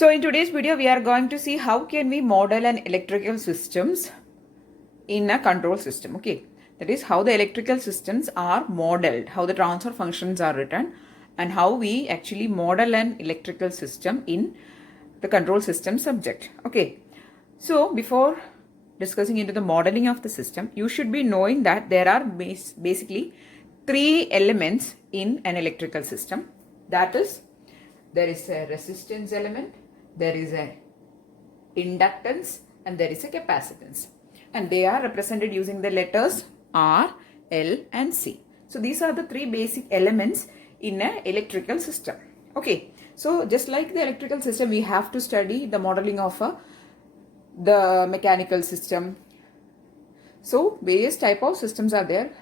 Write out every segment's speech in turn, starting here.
So in today's video, we are going to see how can we model an electrical systems in a control system. Okay, that is how the electrical systems are modeled, how the transfer functions are written, and how we actually model an electrical system in the control system subject. Okay, so before discussing into the modeling of the system, you should be knowing that there are basically three elements in an electrical system. That is, there is a resistance element, there is a inductance, and there is a capacitance, and they are represented using the letters R, L, and C. So these are the three basic elements in an electrical system. Okay, so just like the electrical system, we have to study the modeling of the mechanical system. So various type of systems are there.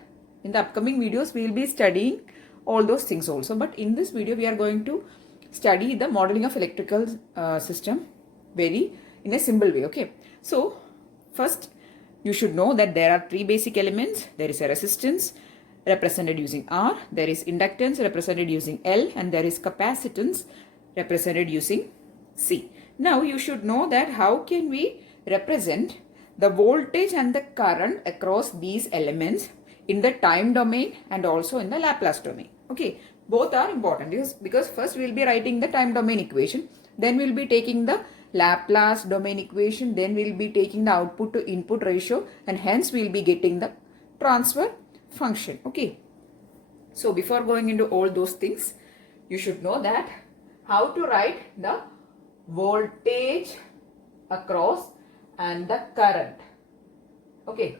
In the upcoming videos, we will be studying all those things also, but in this video we are going to study the modeling of electrical system in a simple way. Okay, so first you should know that there are three basic elements. There is a resistance represented using R, there is inductance represented using L, and there is capacitance represented using C. Now you should know that how can we represent the voltage and the current across these elements in the time domain and also in the Laplace domain. Okay, both are important because first we will be writing the time domain equation, then we will be taking the Laplace domain equation, then we will be taking the output to input ratio, and hence we will be getting the transfer function. Okay, so before going into all those things, you should know that how to write the voltage across and the current. Okay,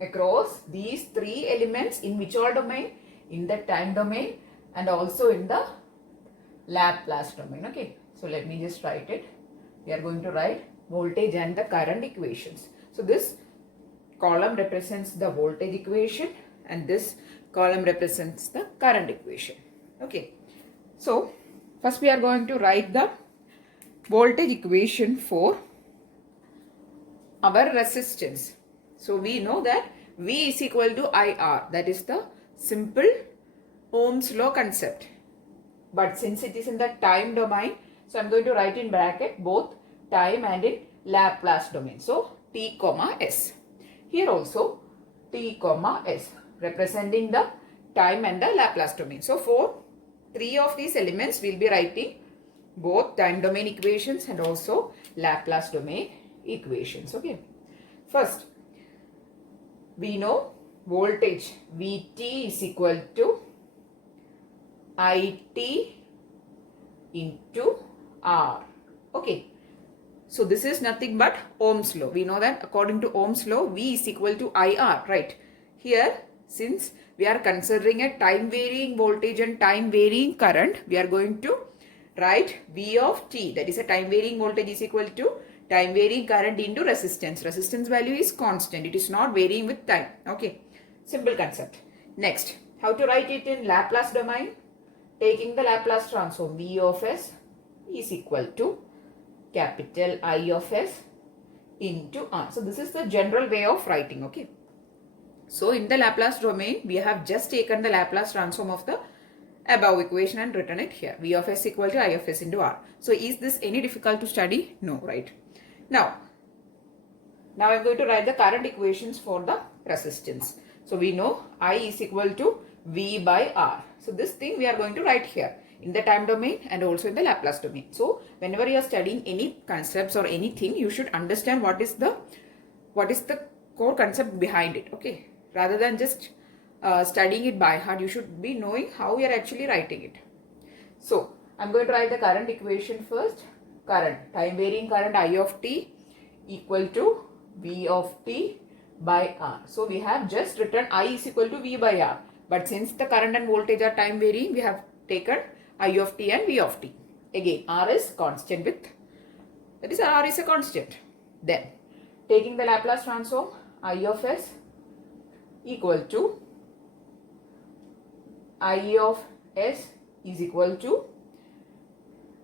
across these three elements in which all domain? In the time domain and also in the Laplace domain. Okay, so let me just write it. We are going to write voltage and the current equations. So this column represents the voltage equation and this column represents the current equation. Okay, so first we are going to write the voltage equation for our resistance. So we know that V is equal to IR, that is the simple Ohm's law concept. But since it is in the time domain, so I am going to write in bracket both time and in Laplace domain. So T comma S. Here also T comma S representing the time and the Laplace domain. So for three of these elements we will be writing both time domain equations and also Laplace domain equations. Okay, first we know voltage Vt is equal to It into R. Okay, so this is nothing but Ohm's law. We know that according to Ohm's law, V is equal to IR, right? Here, since we are considering a time varying voltage and time varying current, we are going to write V of T, that is a time varying voltage is equal to time varying current into resistance. Resistance value is constant, it is not varying with time. Okay, simple concept. Next, how to write it in Laplace domain? Taking the Laplace transform, V of S is equal to capital I of S into R. So this is the general way of writing. Okay, so in the Laplace domain, we have just taken the Laplace transform of the above equation and written it here. V of S equal to I of S into R. So is this any difficult to study? No, right? Now I am going to write the current equations for the resistance. So we know I is equal to V by R. So this thing we are going to write here in the time domain and also in the Laplace domain. So whenever you are studying any concepts or anything, you should understand what is the core concept behind it. Okay, rather than just studying it by heart, you should be knowing how you are actually writing it. So I am going to write the current equation first. Current, time varying current I of T equal to V of T by R. So we have just written I is equal to V by R. But since the current and voltage are time varying, we have taken I of T and V of T. Again, R is constant with, that is R is a constant. Then taking the Laplace transform, I of S equal to I of S is equal to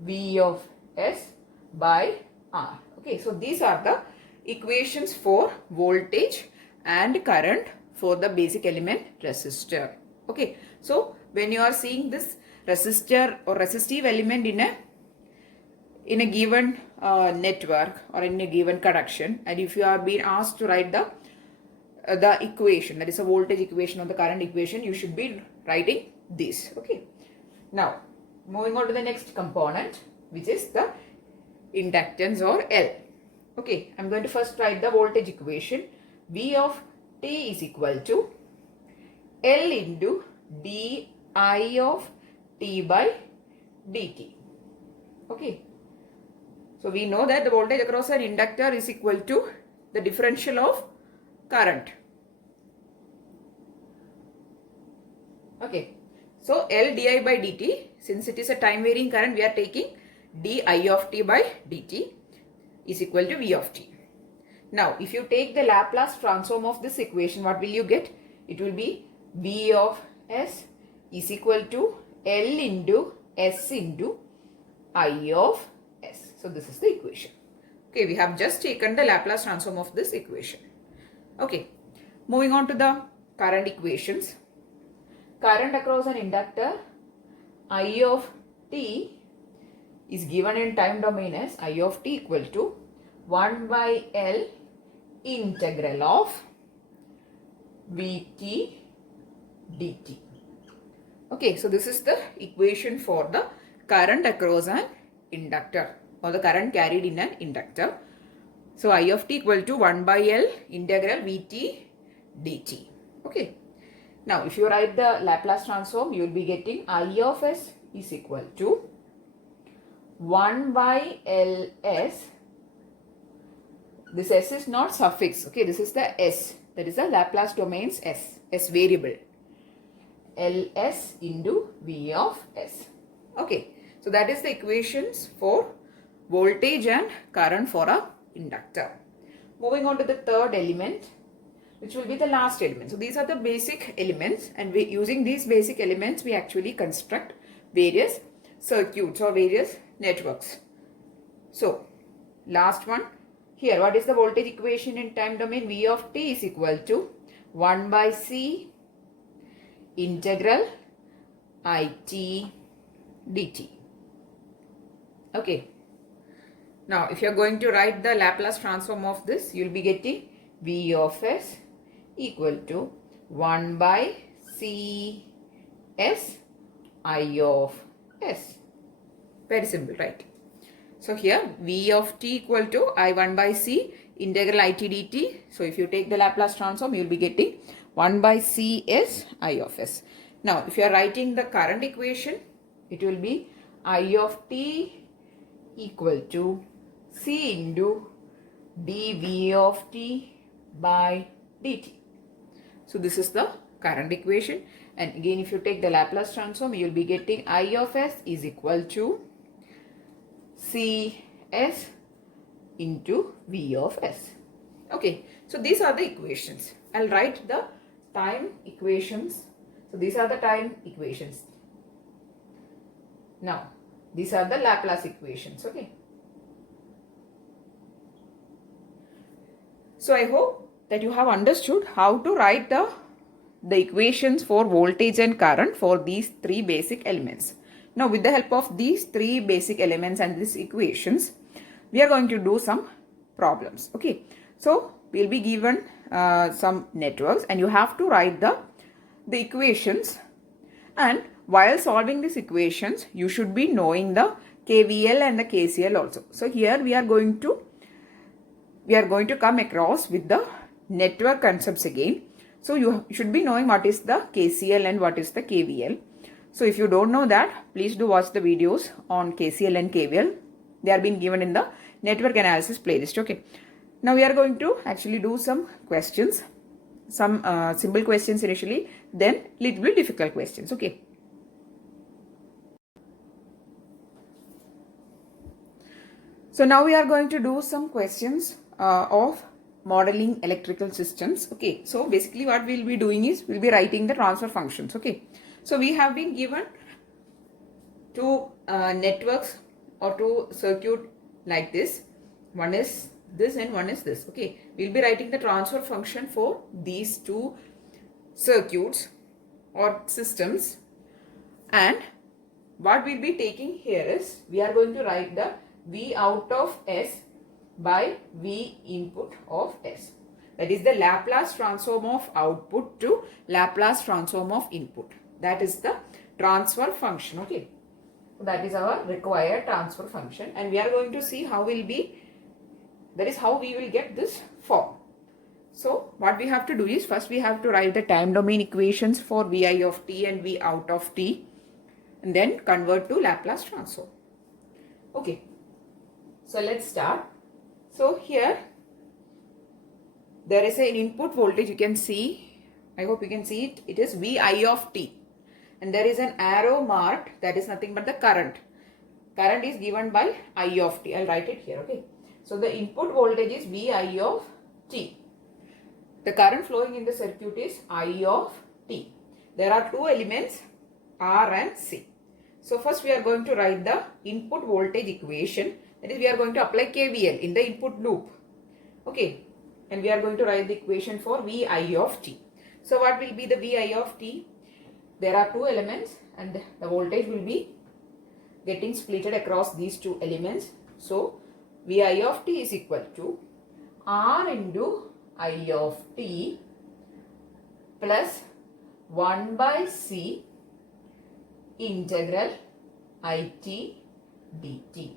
V of S by R. Okay, so these are the equations for voltage and current for the basic element resistor. Okay, so when you are seeing this resistor or resistive element in a in a given network or in a given connection, and if you are being asked to write the equation, that is a voltage equation or the current equation, you should be writing this. Okay. Now, moving on to the next component, which is the inductance or L. Okay, I'm going to first write the voltage equation. V of t is equal to L into di of t by dt. Okay. So we know that the voltage across an inductor is equal to the differential of current. Okay. So L di by dt, since it is a time varying current, we are taking di of t by dt is equal to V of t. Now, if you take the Laplace transform of this equation, what will you get? It will be V of s is equal to L into s into I of s. So, this is the equation. Okay, we have just taken the Laplace transform of this equation. Okay, moving on to the current equations. Current across an inductor, I of t is given in time domain as I of t equal to 1 by L integral of Vt dt. Okay, so this is the equation for the current across an inductor or the current carried in an inductor. So I of t equal to 1 by L integral Vt dt. Okay. Now, if you write the Laplace transform, you will be getting I of s is equal to 1 by Ls. This s is not suffix. Okay, this is the s. That is the Laplace domain's s variable. Ls into V of s. Okay, so that is the equations for voltage and current for a inductor. Moving on to the third element, which will be the last element. So these are the basic elements, and using these basic elements we actually construct various circuits or various networks. So last one here, what is the voltage equation in time domain? V of t is equal to 1 by c integral it dt. Okay. Now, if you are going to write the Laplace transform of this, you will be getting V of s equal to 1 by c s I of s. Very simple, right? So here V of t equal to I1 by c integral it dt. So if you take the Laplace transform, you will be getting 1 by c s I of s. Now, if you are writing the current equation, it will be I of t equal to c into dV of t by dt. So this is the current equation, and again if you take the Laplace transform, you will be getting I of s is equal to Cs into V of s. Okay, so these are the equations. I'll write the time equations. So these are the time equations. Now, these are the Laplace equations. Okay. So I hope that you have understood how to write the equations for voltage and current for these three basic elements. Now, with the help of these three basic elements and these equations, we are going to do some problems. Okay. So we'll be given some networks, and you have to write the equations, and while solving these equations, you should be knowing the KVL and the KCL also. So here we are going to come across with the network concepts again. So you should be knowing what is the KCL and what is the KVL. So if you don't know that, please do watch the videos on KCL and KVL. They are being given in the network analysis playlist. Okay. Now we are going to actually do some questions, some simple questions initially, then little bit difficult questions. Okay. So now we are going to do some questions of modeling electrical systems. Okay. So basically what we'll be doing is we'll be writing the transfer functions. Okay. So we have been given two networks or two circuit like this. One is this and one is this. Okay. We'll be writing the transfer function for these two circuits or systems, and what we'll be taking here is we are going to write the V out of S by V input of S. That is the Laplace transform of output to Laplace transform of input. That is the transfer function. Okay. That is our required transfer function, and we are going to see how will be, that is how we will get this form. So what we have to do is, first we have to write the time domain equations for Vi of t and V out of t, and then convert to Laplace transform. Okay. So let's start. So here there is an input voltage, you can see, I hope you can see it, it is Vi of t. And there is an arrow marked, that is nothing but the current. Current is given by I of t. I'll write it here, okay. So the input voltage is Vi of t. The current flowing in the circuit is I of t. There are two elements, R and C. So first we are going to write the input voltage equation. That is, we are going to apply KVL in the input loop. Okay. And we are going to write the equation for Vi of t. So what will be the Vi of t? There are two elements and the voltage will be getting splitted across these two elements. So Vi of t is equal to R into I of t plus 1 by C integral it dt.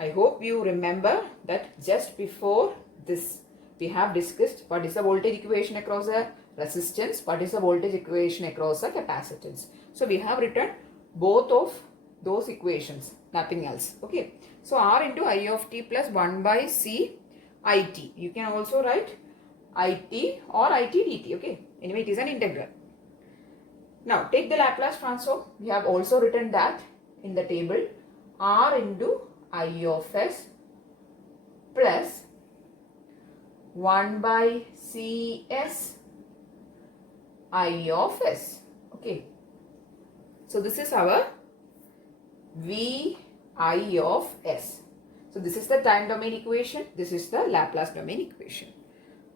I hope you remember that just before this we have discussed what is the voltage equation across a resistance, what is the voltage equation across a capacitance. So we have written both of those equations, nothing else. Okay. So R into I of t plus 1 by C it. You can also write it or it dt. Okay. Anyway, it is an integral. Now take the Laplace transform. We have also written that in the table. R into I of S plus 1 by CS I of S. Okay. So this is our V I of S. So this is the time domain equation. This is the Laplace domain equation.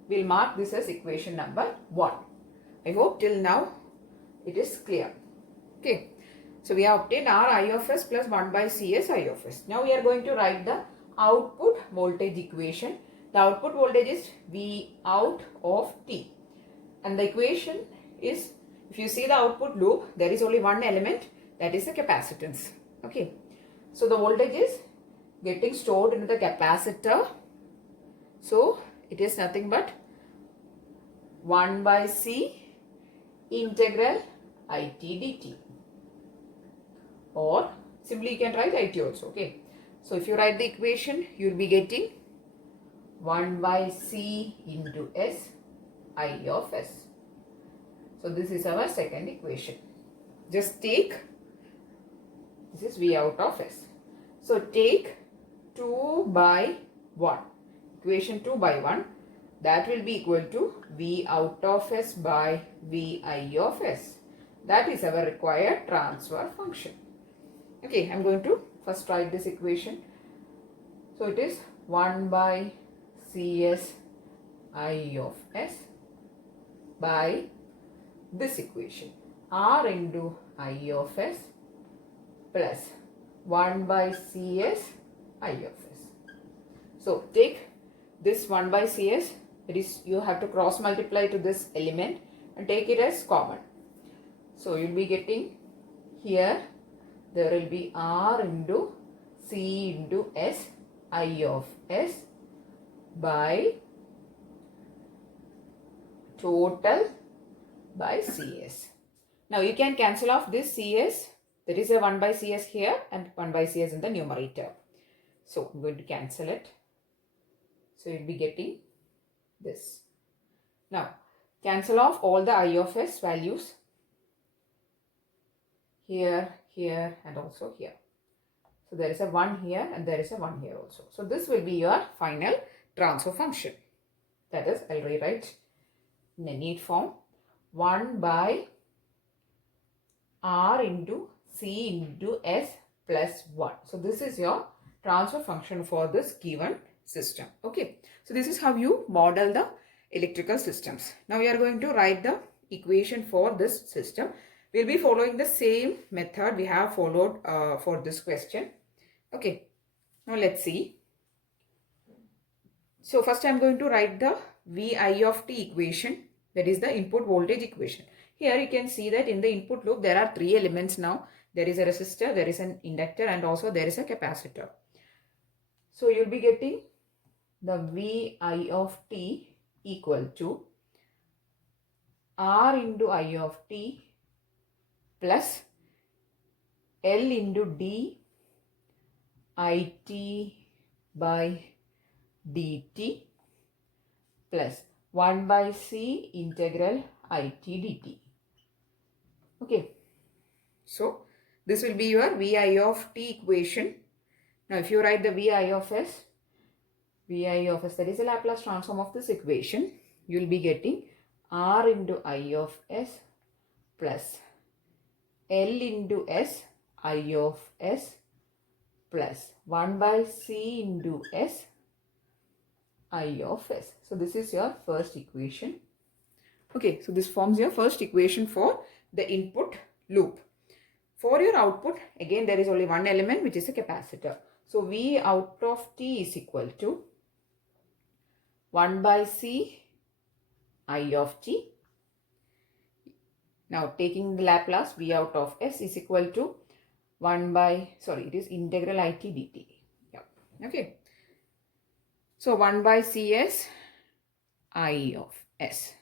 We'll mark this as equation number 1. I hope till now it is clear. Okay. So we have obtained R I of S plus 1 by CS I of S. Now we are going to write the output voltage equation. The output voltage is V out of t. And the equation is, if you see the output loop, there is only one element, that is the capacitance. Okay. So the voltage is getting stored into the capacitor. So it is nothing but 1 by C integral it dt. Or simply you can write it also. Okay. So if you write the equation, you will be getting 1 by C into S I of S. So this is our second equation. Just take, this is V out of S. So take 2 by 1. Equation 2 by 1. That will be equal to V out of S by V I of S. That is our required transfer function. Okay, I am going to first write this equation. So it is 1 by CS I of S by this equation, R into I of S plus 1 by CS I of S. So take this 1 by CS, it is, you have to cross multiply to this element and take it as common. So you will be getting here, there will be R into C into S I of S by total by CS. Now you can cancel off this CS. There is a 1 by CS here and 1 by CS in the numerator. So I'm going to cancel it. So you'll be getting this. Now cancel off all the I of S values here, here and also here. So there is a 1 here and there is a 1 here also. So this will be your final transfer function. That is, I'll rewrite in a neat form. 1 by R into C into S plus 1. So this is your transfer function for this given system. Okay. So this is how you model the electrical systems. Now we are going to write the equation for this system. We'll be following the same method we have followed for this question. Okay. Now let's see. So first I am going to write the VI of t equation, that is the input voltage equation. Here you can see that in the input loop there are three elements now. There is a resistor, there is an inductor, and also there is a capacitor. So you'll be getting the VI of t equal to R into I of t plus L into d it by dt plus 1 by c integral it dt. Okay, so this will be your VI of t equation. Now if you write the VI of s, that is the Laplace transform of this equation, you will be getting R into I of s plus L into s I of s plus 1 by c into s I of s. So this is your first equation. Okay, so this forms your first equation for the input loop. For your output, again there is only one element, which is a capacitor. So V out of t is equal to 1 by c I of t. Now taking the Laplace, V out of s is equal to it is integral it dt. Yeah. Okay. So 1 by cs I of s.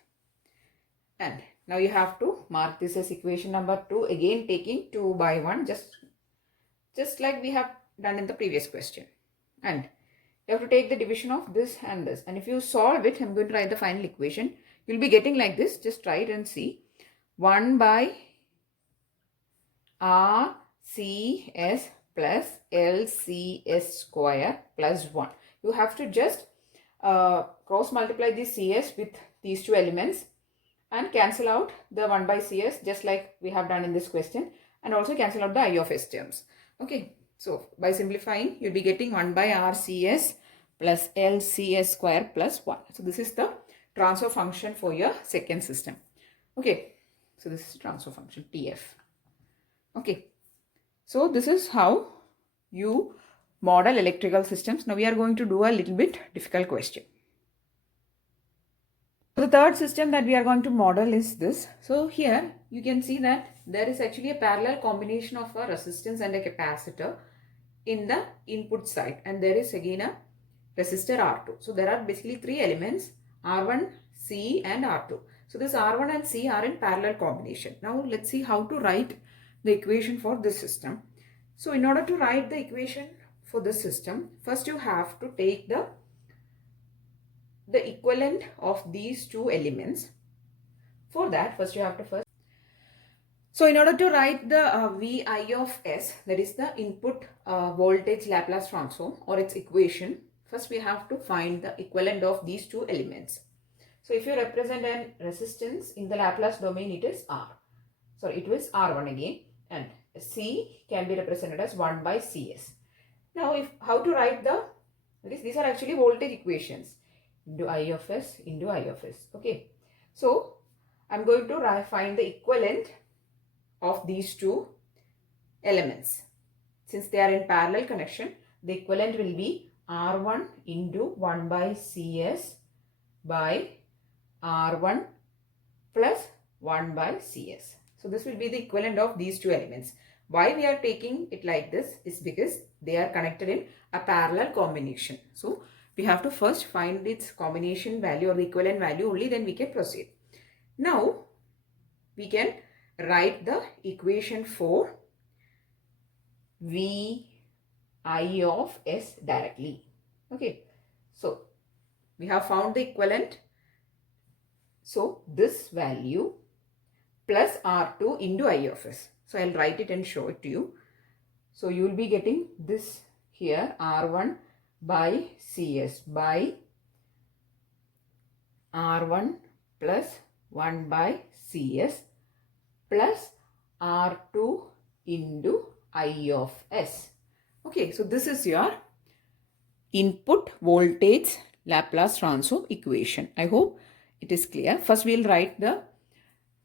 And now you have to mark this as equation number 2, again taking 2 by 1, just like we have done in the previous question. And you have to take the division of this and this. And if you solve it, I'm going to write the final equation. You'll be getting like this. Just try it and see. 1 by RCS plus LCS square plus 1. You have to just cross multiply this CS with these two elements and cancel out the 1 by CS, just like we have done in this question, and also cancel out the I of s terms. Okay, so by simplifying, you'll be getting 1 by RCS plus LCS square plus 1. So this is the transfer function for your second system. Okay, so this is transfer function TF. Okay, so this is how you model electrical systems. Now we are going to do a little bit difficult question. The third system that we are going to model is this. So here you can see that there is actually a parallel combination of a resistance and a capacitor in the input side, and there is again a resistor R2. So there are basically three elements, R1, C and R2. So this R1 and C are in parallel combination. Now let's see how to write the equation for this system. So in order to write the equation for this system, first you have to take the equivalent of these two elements. For that, first you have to So in order to write the VI of s, that is the input voltage Laplace transform or its equation, first we have to find the equivalent of these two elements. So if you represent a resistance in the Laplace domain, it is R. So it was R1 again, and C can be represented as 1 by Cs. Now how to write these are actually voltage equations, into I of s into I of s. Okay, so I'm going to find the equivalent of these two elements. Since they are in parallel connection, the equivalent will be R1 into 1 by Cs by R1 plus 1 by Cs. So this will be the equivalent of these two elements. Why we are taking it like this is because they are connected in a parallel combination. So we have to first find its combination value or the equivalent value, only then we can proceed. Now we can write the equation for VI of s directly. Okay, so we have found the equivalent. So this value plus R2 into I of s. So I'll write it and show it to you. So you will be getting this here, R1 by Cs by R1 plus 1 by Cs plus R2 into I of s. Okay, so this is your input voltage Laplace transform equation. I hope it is clear. First we will write the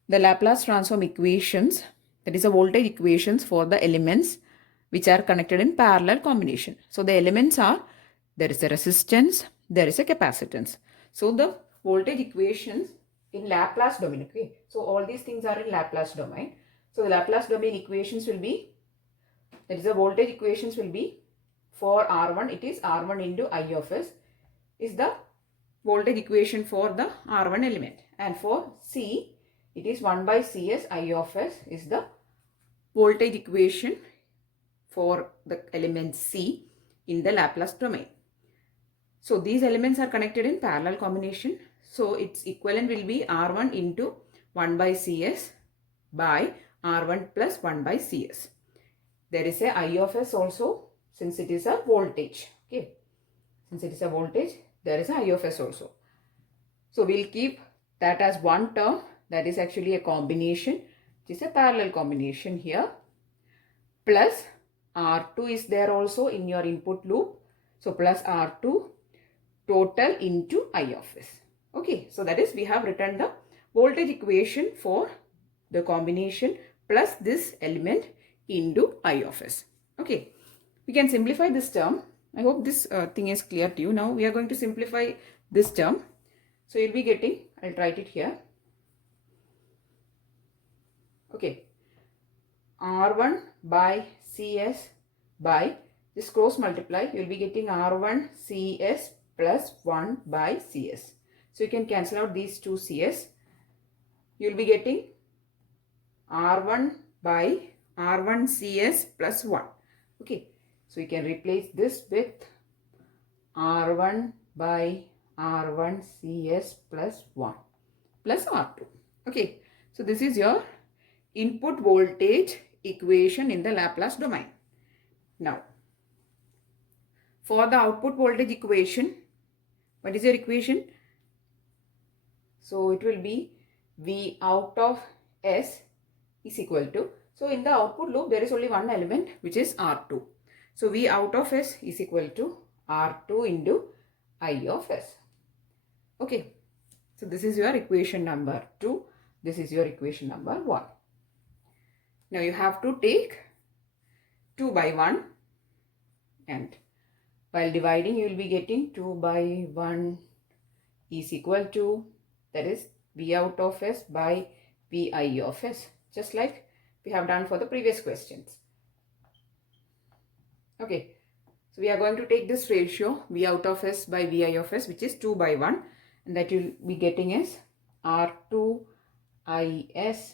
Laplace transform equations, that is the voltage equations for the elements which are connected in parallel combination. So the elements are, there is a resistance, there is a capacitance. So the voltage equations in Laplace domain, okay. So all these things are in Laplace domain. So the Laplace domain equations will be, that is the voltage equations will be, for R1 it is R1 into I of S is the voltage equation for the R1 element, and for C it is 1 by Cs I of S is the voltage equation for the element C in the Laplace domain. So these elements are connected in parallel combination. So its equivalent will be R1 into 1 by Cs by R1 plus 1 by Cs. There is a I of S also, since it is a voltage. Okay. Since it is a voltage, there is a I of S also. So we'll keep that as one term. That is actually a combination. It is a parallel combination here. Plus R2 is there also in your input loop. So plus R2 total into I of S. Okay. So that is, we have written the voltage equation for the combination plus this element into I of S. Okay. We can simplify this term. I hope this thing is clear to you. Now we are going to simplify this term. So you'll be getting, I'll write it here. Okay. R1 by Cs by, this cross multiply, you will be getting R1 Cs plus 1 by Cs. So you can cancel out these two Cs. You will be getting R1 by R1 Cs plus 1. Okay. So you can replace this with R1 by R1 Cs plus 1 plus R2. Okay. So this is your input voltage equation in the Laplace domain. Now, for the output voltage equation, what is your equation? So it will be V out of S is equal to, so in the output loop there is only one element which is R2. So V out of S is equal to R2 into I of S. Okay. So this is your equation number 2. This is your equation number 1. Now you have to take 2 by 1, and while dividing you will be getting 2 by 1 is equal to, that is V out of S by Vi of S, just like we have done for the previous questions. Okay, so we are going to take this ratio V out of S by Vi of S, which is 2 by 1, and that you will be getting as R2 Is,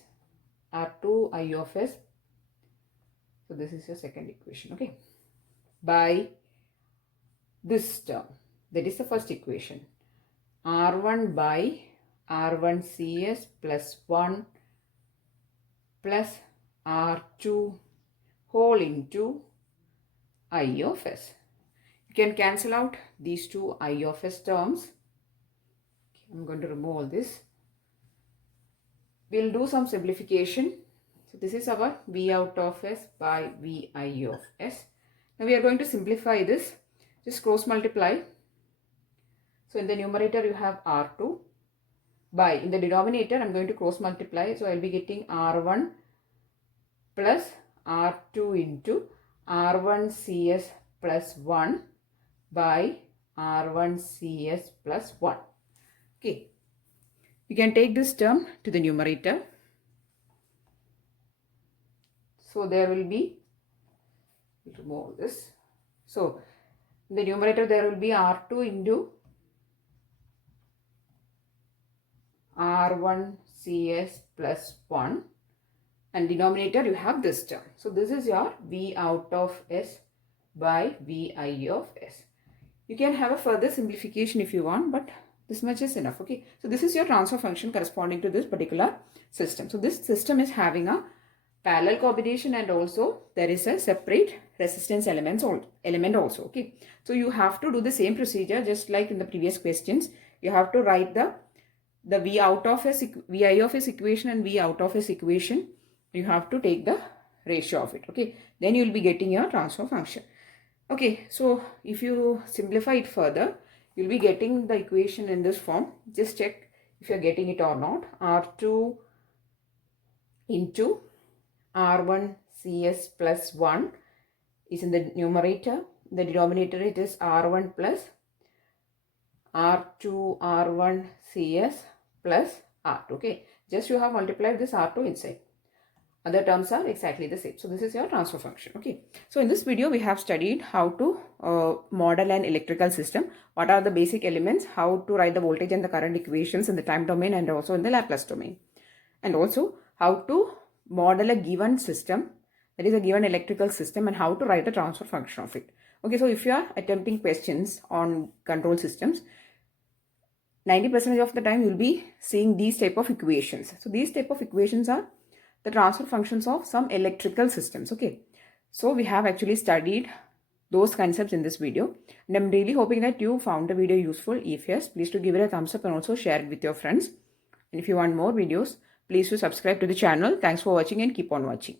R2 I of S. So this is your second equation, okay, by this term, that is the first equation, R1 by R1 Cs plus 1 plus R2 whole into I of S. You can cancel out these two I of S terms. I'm going to remove all this. We'll do some simplification. So this is our V out of S by Vi of S. Now we are going to simplify this. Just cross multiply. So in the numerator you have R2 by, in the denominator I'm going to cross multiply. So I'll be getting R1 plus R2 into R1 Cs plus 1 by R1 Cs plus 1. Okay. You can take this term to the numerator. So there will be, remove this. So in the numerator there will be R2 into R1 Cs plus 1, and denominator you have this term. So this is your V out of S by Vi of S. You can have a further simplification if you want, but this much is enough. Okay. So this is your transfer function corresponding to this particular system. So this system is having a parallel combination, and also there is a separate resistance element also. Okay. So you have to do the same procedure just like in the previous questions. You have to write the V out of S, Vi of S equation and V out of S equation. You have to take the ratio of it. Okay. Then you will be getting your transfer function. Okay. So if you simplify it further, you will be getting the equation in this form. Just check if you are getting it or not. R2 into R1 Cs plus 1 is in the numerator. The denominator it is R1 plus R2 R1 CS plus R2. Okay, just you have multiplied this R2 inside. Other terms are exactly the same. So this is your transfer function. Okay. So in this video, we have studied how to model an electrical system. What are the basic elements, how to write the voltage and the current equations in the time domain and also in the Laplace domain. And also how to model a given system, that is a given electrical system, and how to write the transfer function of it. Okay. So if you are attempting questions on control systems, 90% of the time you will be seeing these type of equations. So these type of equations are the transfer functions of some electrical systems. Okay, so we have actually studied those concepts in this video, and I'm really hoping that you found the video useful. If yes, please do give it a thumbs up and also share it with your friends. And if you want more videos, please do subscribe to the channel. Thanks for watching and keep on watching.